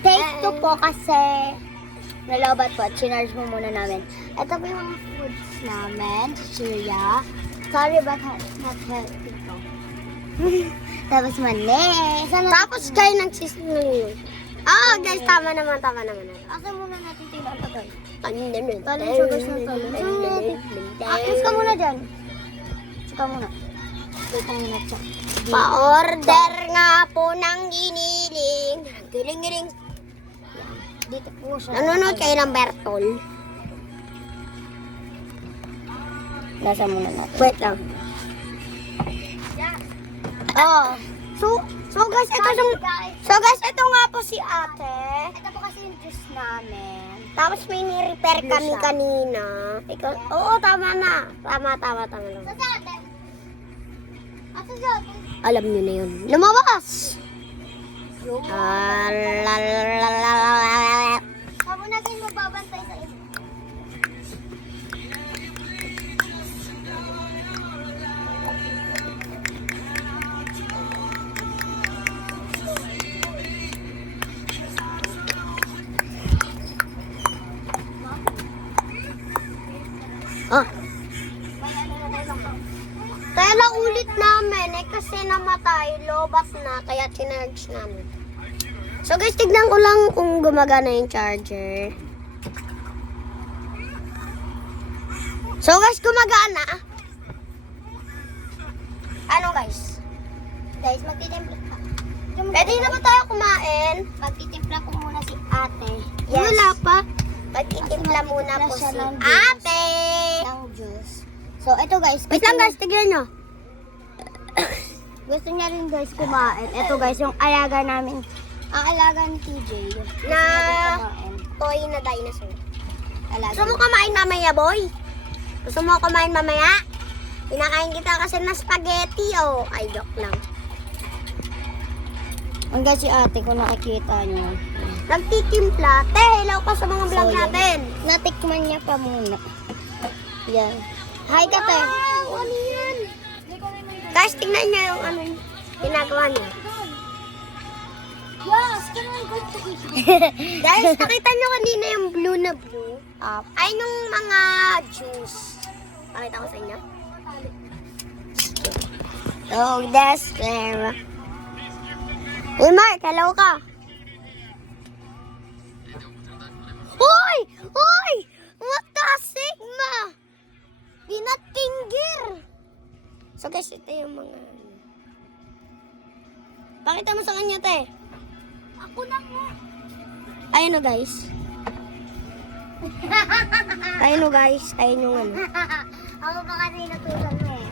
Take 2 po kasi nalobat po at sinarge mo muna namin. Ito po yung mga foods namin. Chichirya. Sorry but not healthy po. Tapos mali. Tapos kayo ng sisnyo. Guys, tama naman. Asa muna natin tingnan ito guys. Talin Alis ka muna dyan. Saka muna. Wait lang muna siya. Pa-order nga po ng giniling. Giling-giling. Dito po siya. Nanonood kayo ng Bertol. Nasa muna natin. Wait lang. Oh. So guys, ito nga po si ate. Ito po kasi yung juice namin. Tapos may ni-repair kami siya. kanina. Oo, tama na. Tama na. Sa ate? Asa sa ate? Alam niyo na yun. Lumabas! Yung Lalalala. Sabo na kayo magbabantay sa inyo. Ah. Kaya lang ulit namin kasi namatay, lobas na, kaya chinarge namin. So guys, tignan ko lang kung gumagana yung charger. So guys, gumagana. Ano guys? Guys, magtitimpla ka. Pwede na ba tayo kumain? Magtitimpla ko muna si ate. Yes. Wala pa. Magtitimpla muna po siya si ng ate. Ng juice. So, ito guys. Wait lang guys, tignan nyo. Gusto niya rin guys kumain. Ito guys, yung alaga namin. Ang alaga ni TJ. Gusto Na niya rin kumain. toy na dinosaur. Alaga. Gusto mo kumain mamaya, boy? Gusto mo kumain mamaya? Pinakain kita kasi na spaghetti, oh. Ay, joke lang. Ang guys, si ate kung nakikita niyo. Nagtitimpla. Te, hello ka sa mga vlog So, yan. natin. Natikman niya pa muna. Yan. Hi ka, te. Ano yan? Guys, tingnan niyo yung ano yung ginagawa niya. Yes, Guys, nakita niyo kanina yung blue na blue? Ay, nung mga juice. Pakita ko sa inyo. Oh, that's there. Hey, Mark, hello ka. Hoy! Hoy! What the sigma? Peanut finger. So guys, ito yung mga... Pakita mo sa kanya, te. Ako na nga. Ayun o guys. Ayun o guys. Ayun yung ano. Ako pa kasi natulang mo eh.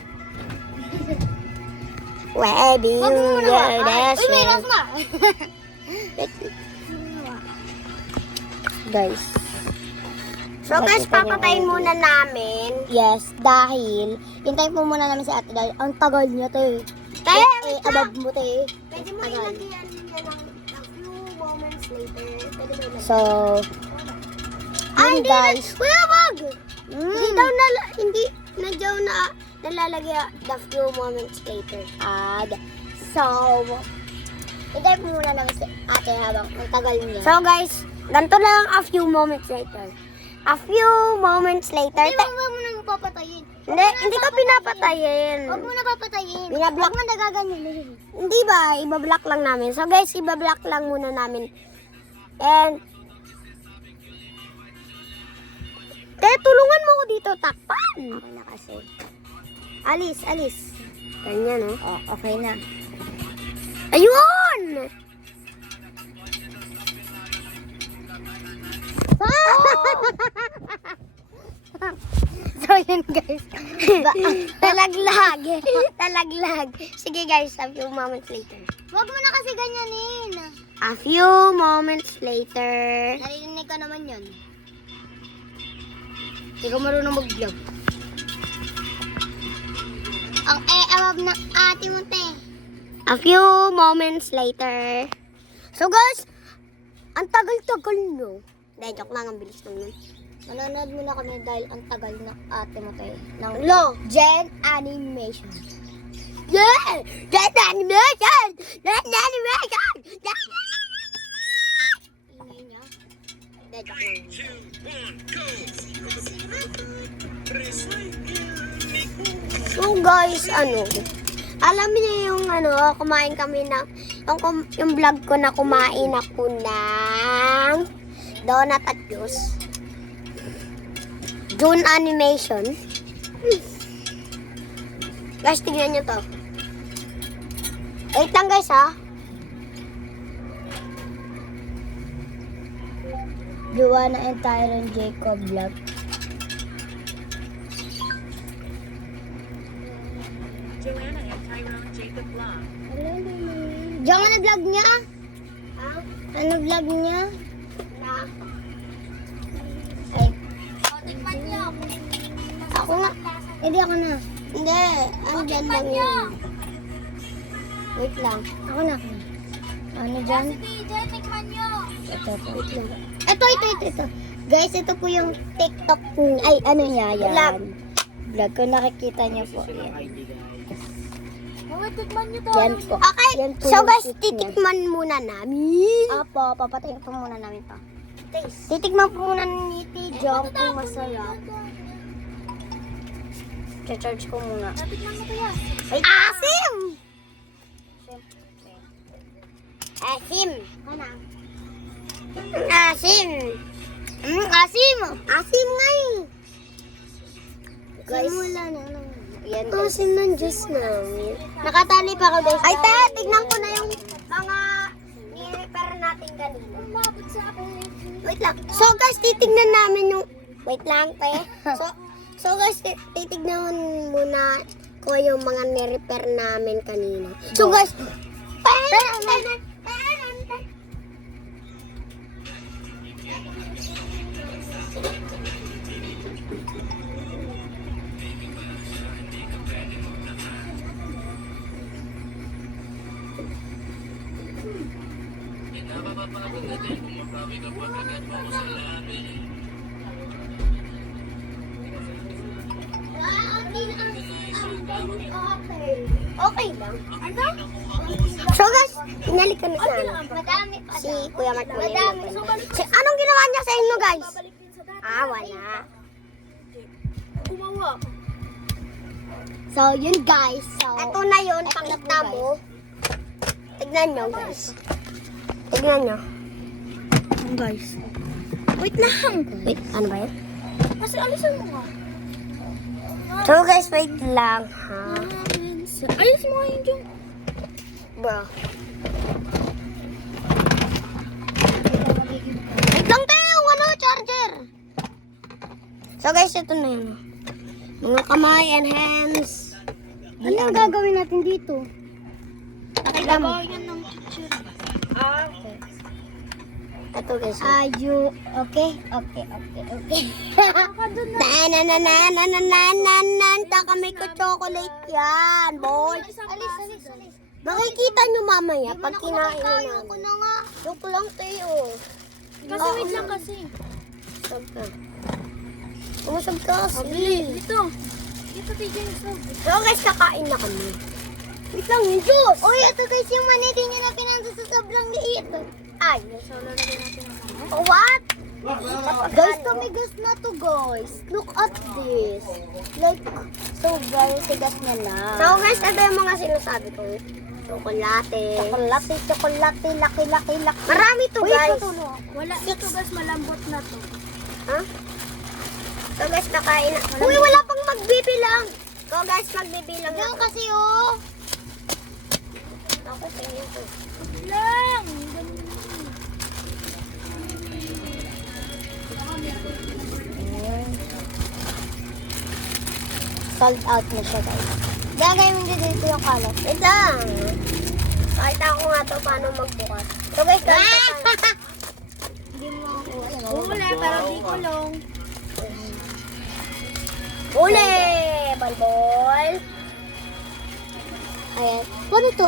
Webby, Wag mo muna ba? that's Uy, may rasma. Guys. So guys, papatayin muna namin. Yes, dahil hintayin po muna namin si ate dahil ang tagal niya to eh. Kaya, Abab mo to eh. pwede mo Tagal. ilagyan niya ng a few moments later. Pwede mo ilagyan. So, Ay, yun hindi guys. na. Kuya, wag! Hindi Mm. daw hindi na daw na nalalagay the few moments later. So, hintayin po muna namin si ate habang ang tagal niya. So guys, ganito lang a few moments later. A few moments later. Hindi mo muna papatayin. Hindi ko pinapatayin. Huwag mo na papatayin. Binablock. Huwag mo nagaganyan. Hindi ba? Ibablock lang namin. So guys, ibablock lang muna namin. And tulungan mo ko dito, takpan. Okay na kasi. Alis. Ganyan, oh. Oh, okay na. Ayun! So, yun guys. Talaglag. Sige guys, a few moments later. Huwag mo na kasi ganyanin. A few moments later. Narinig ka naman yun. Hindi ko marunong mag-vlog. Ang abab ng ate mo, te. A few moments later. So guys, ang tagal-tagal no. Dahil joke lang, ang bilis naman. Manonood muna kami dahil ang tagal na ate mo, te. Ng Lo! Gen Animation. Yeah! That's animation! That's animation! So guys, alam niyo yung kumain kami ng, yung vlog ko na kumain ako ng donut at juice. June animation. Guys, tingnan nyo to. Wait lang guys ha. Joanna and Tyron Jacob vlog. Joanna and Tyrone Jacob Vlog. Diyan ka na vlog niya? Ha? Ano vlog niya? Na? Ay, Tikman nyo. ako nga. Hindi ako na. Hindi, andyan lang yun. Wait lang. Ako na. Ano dyan? DJ, tikman nyo. Ito. Guys, ito po yung TikTok. Ay, ano niya yan? Vlog. Vlog. Kung nakikita niyo po. Yan. Tikman nyo to. Yan po. Okay, Yan po so yung guys, tip niya. titikman muna namin. Apo, papatayin po muna namin to. Titikman po muna ni Tijong kung masarap. Charge ko muna. Tikman mo to yan. Asim! Asim! Asim! Asim! Asim nga eh! Guys, Simula na. Yan, ito guys. asim ng juice namin. Nakatali pa ako guys. Ay, te! Tignan ko na yung mga ni-repair natin kanina. Umabot sa akin. Wait lang. So guys, titignan namin yung... Wait lang, te. So guys, titignan muna ko yung mga ni-repair namin kanina. So guys, okay lang. Ano? So guys, inalik kami sa Madami pa. si Kuya Mark. Madami. Anong ginawa niya sa inyo guys? Wala. Gumawa. So, yun guys. So, Ito na yun, Ito na pakita po, mo. Tignan nyo guys. Tignan nyo. guys. Wait lang. Wait, ano ba yun? Kasi alisan mo nga. So guys, wait lang ha. Ayos mo nga yun dyan. Bro. Wait lang tayo, charger. So guys, ito na yun. Mga kamay and hands. Ano ang gagawin natin dito? Nakagawa yan ng picture. Okay. Ito guys. You okay? Takamay ko chocolate yan, boy. Alis. Makikita nyo mamaya pag kinain Ayoko namin. na nga. Joke lang tayo. Kasi wait lang kasi. Umusog ka. Umusog ka kasi. Dito. Dito TJ yung sub. So guys, kakain na kami. Wait lang, yung juice. Uy, ito guys yung mani. Di nyo na pinansa sa sobrang liit. Ay, So lalagay natin ang ano. what? Guys, tumigas na to guys. Look at this. Like, so very tigas niya na. So guys, ito yung mga sinasabi ko. Chocolate. Chocolate, laki. Marami to Uy, guys. patulo. Wala ito guys, malambot na to. Ha? So guys, kakain na. Uy, wala pang magbibilang. So guys, magbibilang Yung na. kasi oh. Ako sa inyo to. Lang! Sold out na siya guys. Gagawin mo dito yung kalat. Wait lang. Pakita ko nga to paano magbukas. So guys, ganito. Hindi mo ako. Uli, pero di kulong. Uli! Balbol! Ayan. Paano to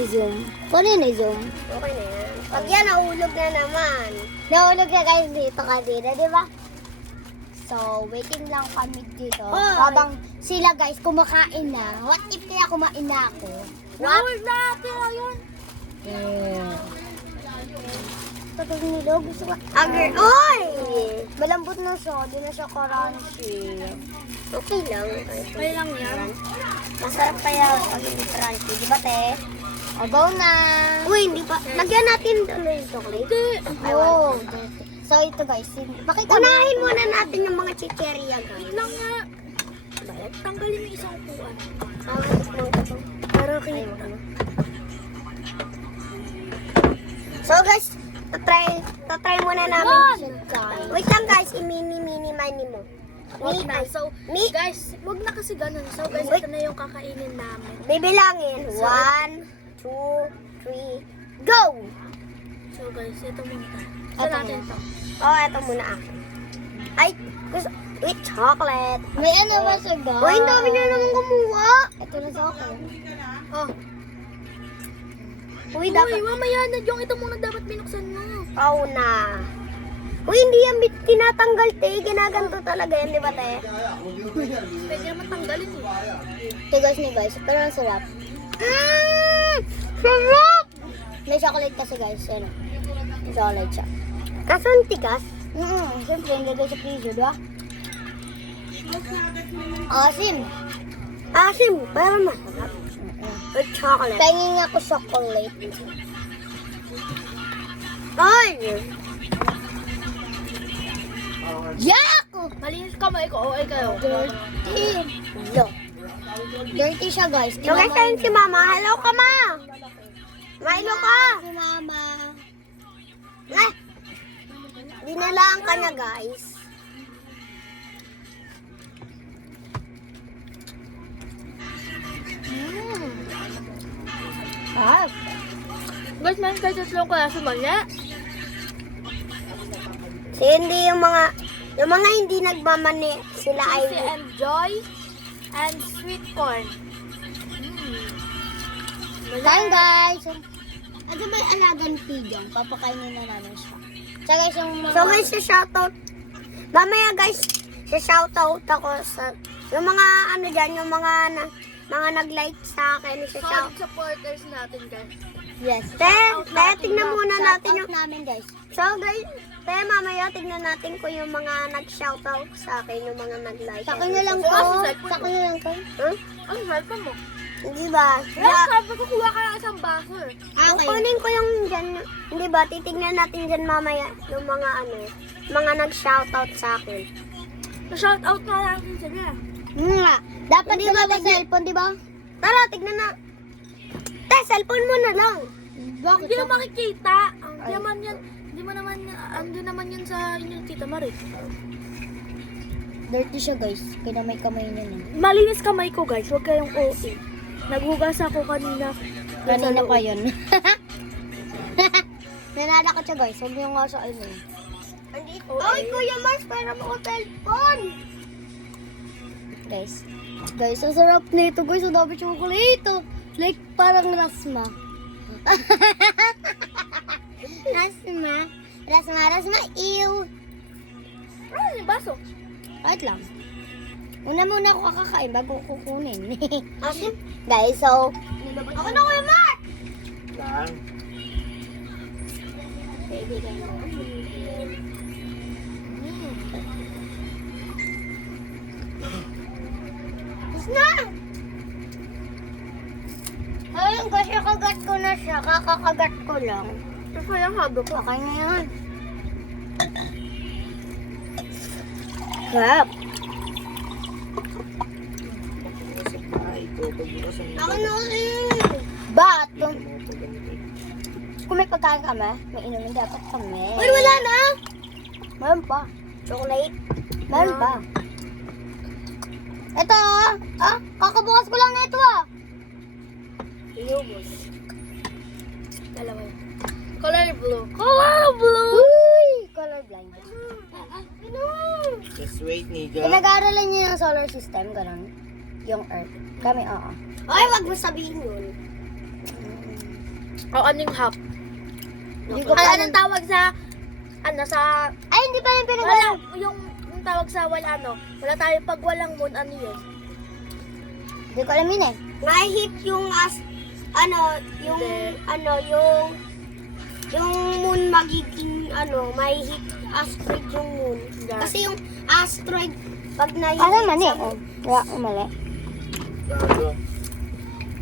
i-zoom? Paano yun i-zoom? Okay na yan. Pag yan, nahulog na naman. Nahulog na guys dito kanina, di ba? So, waiting lang kami dito. Hoy! Habang sila guys kumakain na. What if kaya kumain na ako? Nawal natin yun. gusto ko nilo. Gusto ko. Agar, oy! Malambot na siya. Di na siya crunchy. Okay lang. Okay lang yan. Masarap kaya pag hindi crunchy. Di ba, te? O, go na. Uy, hindi pa. Lagyan natin doon yung chocolate. Oh, so ito guys. Pakita mo. Unahin muna natin yung mga chicheria, guys. Wait lang nga. Tanggalin mo isang upuan. Para kayo. So guys, tatry muna namin. Wait lang guys, i-mini-mini mo. Wag na. So, Mi- guys, wag na kasi ganun. So, guys, Wait. ito na yung kakainin namin. Bibilangin. 1, 2, 3, go! So, guys, ito muna tayo. So, Ito natin muna. to. Oh, eto muna akin. Ay, gusto, with chocolate. May ano ba siya, guys? Uy, ang dami niya naman kumuha. Ito na sa akin. Oh. Uy, Uy, dapat, mamaya na. Yung ito muna dapat binuksan mo. na. Uy, hindi yan tinatanggal, te. Ginaganto talaga yan, di ba, te? Pwede naman tanggalin eh. Ito guys ni guys. Pero ang sarap. Sarap! May chocolate kasi guys. Ano? May chocolate siya. Kaso ang tigas. Siyempre, hindi guys sa freezer, di ba? Asim. Asim, pero masarap. With chocolate. Pahingin nga ako chocolate. Ay! Yak! Malinis kamay ko. Okay kayo. Dirty. Yo. Dirty siya guys. So guys, ayun si Mama. Hello ka, Ma! Milo ka! Si mama. Eh! Dinalaan ka niya, guys. Ah. Guys, may kasos lang kaya sa mali. So, hindi yung mga hindi nagmamani, sila ay... Si Enjoy and sweet corn. Kain guys. Ano ba yung alagang pigeon? Papakainin na namin siya. So guys, yung mga... So guys, shoutout. Mamaya guys, shoutout ako sa... Yung mga ano dyan, yung mga nag-like sa akin. Solid Shout. supporters natin, guys. Yes. Tignan muna natin Shoutout yung... namin guys. So guys, mamaya tignan natin kung yung mga nag-shoutout sa akin, yung mga nag-like. Sa kanya lang So, ko. sa cellphone Sa kanya lang ko. Huh? Ang help mo. Hindi ba? Yeah, sabi ko kuha ka ng isang baso eh. Kukunin ko yung dyan, hindi ba? Titignan natin dyan mamaya yung mga mga nag-shoutout sa akin. Shout out na natin sila. Nga. Dapat Hindi di ba ba tignan- cellphone, di ba? Tara, tignan na. Cellphone mo na lang. Bakit? Hindi na makikita. Hindi naman yan. Hindi naman yan sa inyong tita Marie. Dirty siya guys. Kaya may kamay niya na. Malinis kamay ko guys. Huwag kayong OA. Naghugas ako kanina. Kanina pa yun. Nanalakot siya guys. Huwag niyo nga sa ano. Ay, Kuya Mars, para mo ko cellphone. Guys. Guys, ang sarap nito guys. Ang dami chocolate. Like parang rasma. Rasma. Ew. Ano yung baso? Wait lang. Muna ako kakakain bago ko kukunin. Asim? Guys, so... Ako na, Kuya Mars. Tapos na! Ayun, kasi kagat ko na siya. Kakakagat ko lang. Kasi yung habo ko. Okay na yan. Crap. Ako na kasi. But, kung may pagkain kami, may inumin dapat kami. Uy, wala na. Meron pa. Chocolate. Meron pa. Ito, kakabukas ko lang na ito, Inubos. Dalawa yun. Color blue. Color blue! Uy! Colorblind. Just wait, Niga. Pinag-aaralan niya yung solar system, ganun. Yung Earth. Kami, oo. Ay, wag mo sabihin yun. O, anong hap? Hindi ko pa Ay, anong tawag sa... Ano, sa... Ay, hindi pa yung Wala, yung tawag sa wala, ano. Wala tayo pag walang moon, ano yun? Hindi ko alam yun eh. Nahihit yung yung Hindi. yung moon magiging may hit asteroid yung moon. Kasi yung asteroid, pag na Ano mali? Wala, mali. Gago.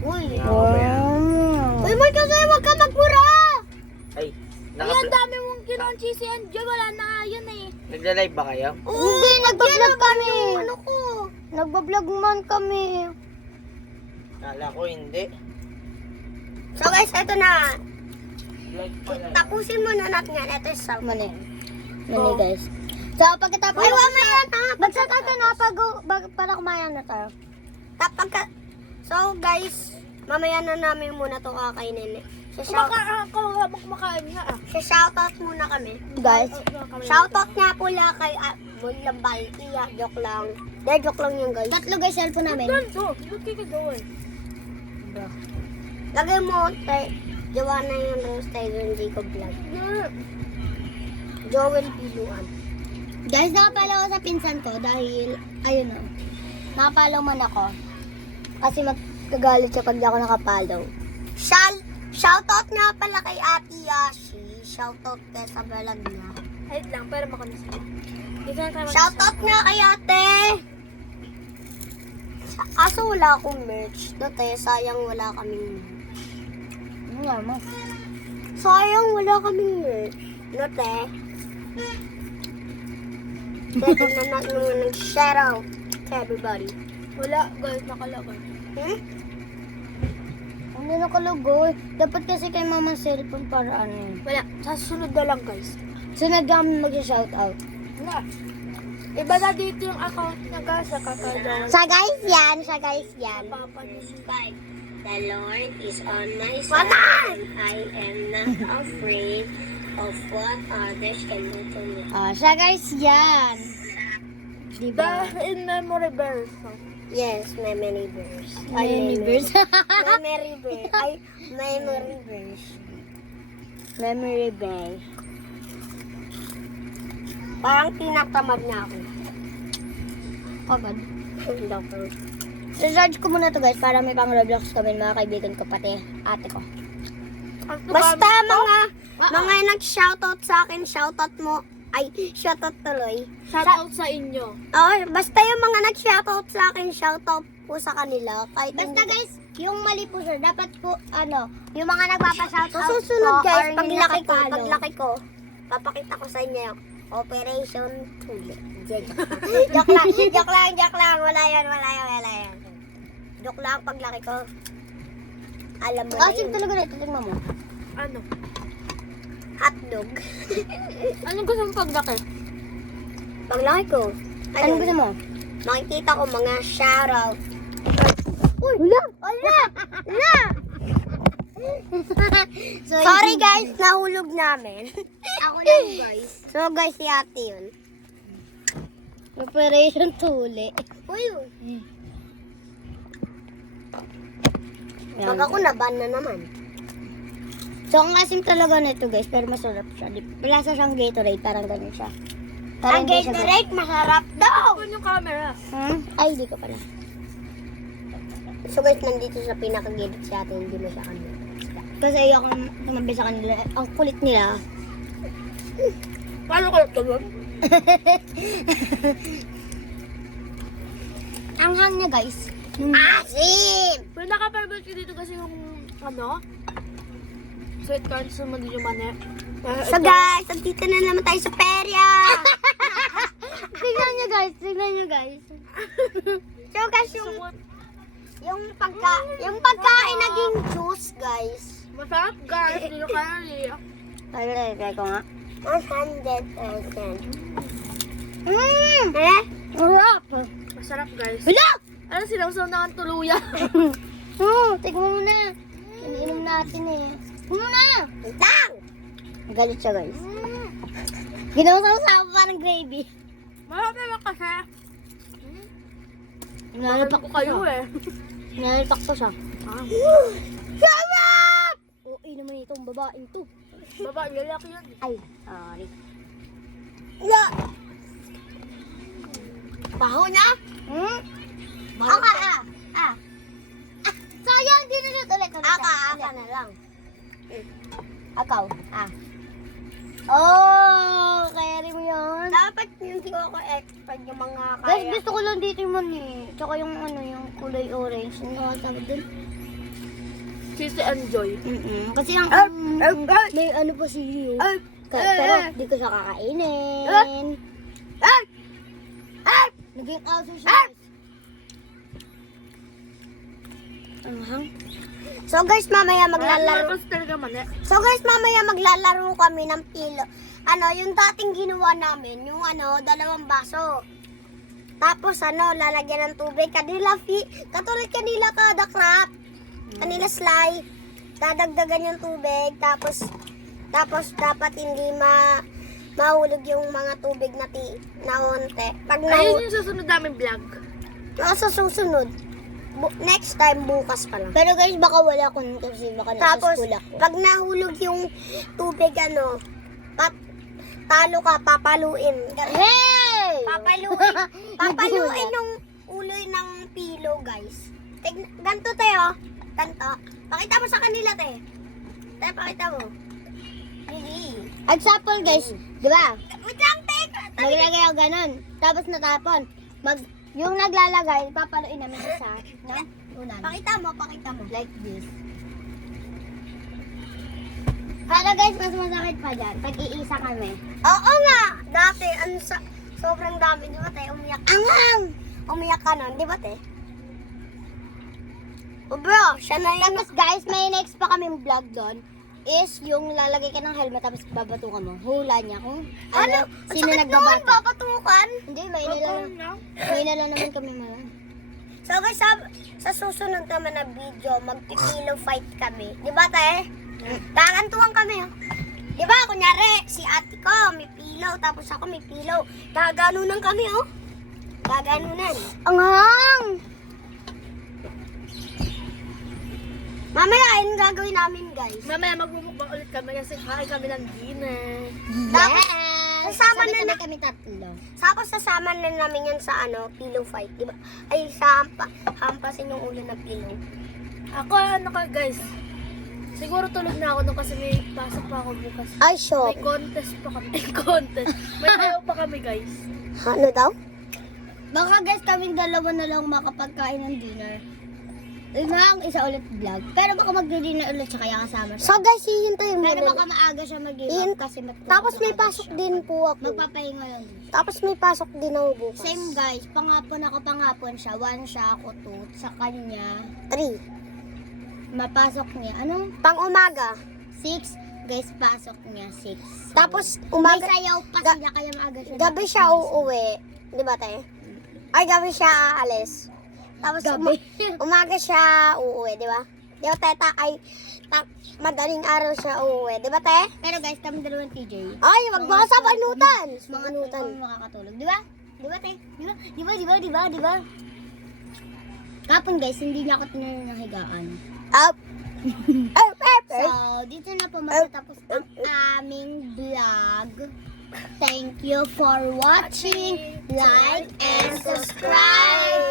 Uy, Oh. uy, Marcos, huwag ka magpura! Ay, Ay, ang dami mong ginoong cheese yan. Diyan, wala na nga yun eh. nagla-live ba kayo? Hindi, nagbablog kami. Ano ko? Nagbablog man kami. Kala ko hindi. So guys, eto na. Live pala. Tapusin mo na natin yan. Ito yung salt. Mali. Mali guys. So, pagkatapos, Ay, mamaya na. magsata ka na para kumain na tayo. So guys, mamaya na namin muna to kakainin. Kumakain nga ah. Shoutout muna kami. Guys, Shoutout nga pula kay Bulambal. Iya, joke lang. Dahil joke lang yun guys. tatlo guys, cellphone namin. Ganto, look ka doon. Lagay mo, Joanna yung Rose Tiger Jacob Vlog. Joel Piluan. Guys, nakapalaw ako sa pinsan ko dahil, ayun o. Nakapalaw man ako. Kasi magkagalit siya pag di ako nakapalaw. Shoutout nga pala kay Ate Yashi. Shoutout kay sa vlog niya. Hayt lang, para makamusta. Dito na tayo. Shoutout nga kay ate! Kaso wala akong merch. Dati, sayang wala kaming merch. Ano nga mo? Sayang wala kaming merch. Dati. Dati na natin nag-shoutout to everybody. Wala, guys, nakalagay. Hindi nakalagoy. Dapat kasi kay mama cellphone para ano yun. Wala, sa susunod na lang, guys. Sunod kami mag-shoutout. Wala. Iba na dito yung account na gasa kakadaw. Sa guys yan, sa guys yan. Papa niyo. The Lord is on my side. Patay! And I am not afraid of what others can do to me. Sa guys yan. Diba? The in memory verse. Yes, memory verse. Universe. Memory verse. Ay, memory verse. Memory Bay. Parang tinatamad na ako. Agad. Doctor. Search ko muna to guys para may pang Roblox kami mga kaibigan ko pati ate ko. Basta mga nag-shoutout sa akin, shoutout mo. Ay, shoutout tuloy. Shoutout sa inyo. Oh, basta yung mga nag-shoutout sa akin, shoutout po sa kanila. Kahit Basta guys, yung mali po sir, dapat po yung mga nagpapa-shoutout Sa susunod po, guys, or paglaki ko, papakita ko sa inyo yung Operation Tuli. Joke lang. Wala yan. Joke lang, paglaki ko. Alam mo na Asim yun. talaga na ito, tingnan mo. Ano? Hotdog. Anong gusto mo paglaki? Paglaki ko, Anong gusto mo? makikita ko mga shoutout. Uy! Wala! So, Sorry guys, nahulog namin. Ako lang guys. So guys, si ate yun. Operation Tuli. Uy, pag ako naban na naman. So, ang asim talaga nito guys, pero masarap siya. Lasa siyang Gatorade, parang ganun siya. Ang hindi siya Gatorade, masarap daw. Open yung camera. Ay, di ko pala. So guys, nandito sa pinakagilid si ate, hindi mo siya kami. Kasi ayoko tumabi sa kanila. Ang kulit nila. Paano ko ito doon? Ang hang niya guys. Asim! Pinaka-favorite ko dito kasi yung, sweet corn sa mga yung mani. So guys, nandito na naman tayo sa perya. Tignan niyo guys. So guys, yung pagkain naging juice, guys. Masarap guys, dito calorie. Try ko nga. 100%. Eh? Sarap! Masarap guys. Wala! Ano silaw-saw na ang tuluyan? Tignan mo na. Iniinom natin eh. Tignan mo na! Tang! Galit siya guys. Ginawa sa parang gravy. Masarap naman kasi. Nalalapak Ko kayo eh. Nalalapak ko siya. Sarap! Oo, naman itong babaeng to. Baba, lalaki yun. Ay, sorry. La! Baho na? Aka, sayang, di na siya ulit. Aka na lang. Akaw, Oh! hindi ko ako expert yung mga Guys, kaya. gusto ko lang dito yung mani. Tsaka yung ano, yung kulay orange. Ano nga sabi dun? Cheesy and Joy. Kasi ang may ano pa si Rio. Pero di ko siya kakainin. Naging aso siya. Guys. Anghang. So guys, mamaya maglalaro. Tapos talaga mali. So guys, mamaya maglalaro kami ng pilo. Ano, yung dating ginawa namin, yung ano, 2 baso. Tapos ano, lalagyan ng tubig. Katulad kanila kada crap. Kanila Sly. Dadagdagan yung tubig. Tapos dapat hindi mahulog yung mga tubig na onte. Pag Ayun yung susunod namin vlog. sa susunod, next time bukas pa lang. Pero guys, baka wala akong kasi baka nasa Tapos, school ako. pag nahulog yung tubig, ano, talo ka, papaluin. Hey! Papaluin ng ulo ng pilo, guys. Ganto tayo, ganto. Pakita mo sa kanila, te. Te, pakita mo. Really? Example guys, di ba? Wait lang, te. Maglagay ako ganun. Tapos natapon. Yung naglalagay, papaluin namin isa ng unan. Pakita mo. Like this. Pero guys, mas masakit pa dyan. Pag iisa kami. Oo nga. Dati, sobrang dami, di ba, te? Umiyak. Umiyak ka nun, di ba, te? Oh, bro, siya na yung... Tapos guys, may next pa kaming vlog doon. Is yung lalagay ka ng helmet tapos babatukan mo. Hula niya kung ano, sino nagbabato. Papatukan? Hindi, may lang naman kami mga. So guys, sa susunod naman na video, magpipilo fight kami. Di ba, te? Kakantuhan kami, oh. Di ba, kunyari, si ate ko may pilo, tapos ako may pilo. Gaganunan kami, oh. Gaganunan. Anghang! Mamaya, ayun gagawin namin, guys. Mamaya magmumukbang ulit kami kasi kain kami ng dinner. Tapos, Yes! sasama na Sabay-sabay kami tatlo. Tapos sasama na namin yan sa ano, pillow fight, di ba? Ay, sa hampasin yung ulo na pillow. Ako, ano ka guys? Siguro tulog na ako nung kasi may pasok pa ako bukas. Ay, sure. May contest pa kami. May tayo pa kami guys. Ano daw? Baka guys, kaming dalawa na lang makapagkain ng dinner. Yun nga ang isa ulit vlog. Pero baka magdi-dinner ulit siya kaya kasama siya. So guys, hihintayin mo Pero na. baka maaga siya mag-give In- up kasi matulog Tapos may agad pasok siya. din po ako. Magpapahinga yun. Tapos may pasok din ako bukas. Same guys, pangapon siya. 1 siya, ako 2. Sa kanya, 3. mapasok niya. Anong Pang umaga. 6? Guys, pasok niya 6. Tapos May umaga, sayaw pa sila kaya maaga siya. gabi siya uuwi. Di ba, te? Ay, gabi siya aalis. Tapos Gabi. umaga siya uuwi, di ba? Di ba, teta? Ay, madaling araw siya uuwi. Di ba, te? Pero guys, kami dalawang TJ. Ay, wag mo sa panutan. Mga nutan makakatulog. Di ba? Di ba, te? Di ba? Di ba? Kapon guys, hindi niya ako tinanong ng higaan. Up. So, dito na po matatapos ang aming vlog. Thank you for watching. Like and subscribe.